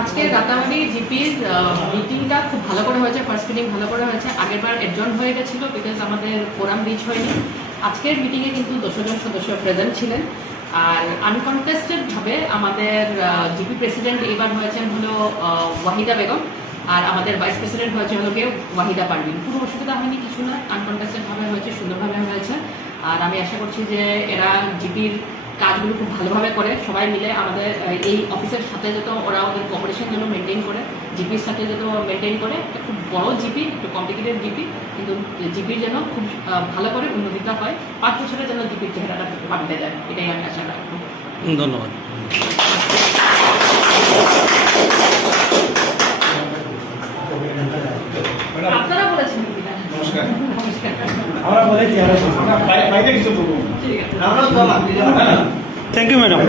আজকে রাতাবাড়ি জিপির মিটিংটা খুব ভালো করে হয়েছে ফার্স্ট মিটিং ভালো করে হয়েছে। আগের বার একজন হয়ে গেছিল বিকজ আমাদের কোরাম রিচ হয়নি। আজকের মিটিংয়ে কিন্তু দুশো জন সদস্য প্রেজেন্ট ছিলেন। আর আনকনটেস্টেড ভাবে আমাদের জিপি প্রেসিডেন্ট এবার হয়েছেন হলো ওয়াহিদা বেগম। আর আমাদের ভাইস প্রেসিডেন্ট হয়েছে হলো গিয়ে ওয়াহিদা পারভিন। কোনো অসুবিধা হয়নি, কিছু না। আনকনটেস্টেড ভাবে হয়েছে, সুন্দরভাবে হয়েছে। আর আমি আশা করছি যে এরা জিপির কাজগুলো খুব ভালোভাবে করে। সবাই মিলে আমাদের এই অফিসের সাথে যত ওরা ওদের কপারেশন যেন মেনটেন করে জিপির সাথে যত মেনটেন করে একটা খুব বড় জিপি একটু কমপ্লিকেটেড জিপি কিন্তু জিপির যেন খুব ভালো করে উন্নতিটা হয় পাঁচ বছরে যেন জিপির চেহারাটা পাল্টে যায় এটাই আমি আশা রাখব। ধন্যবাদ। আপনারা বলেছেন কিনা? নমস্কার। নমস্কার। আমরা বলেছি। Thank you madam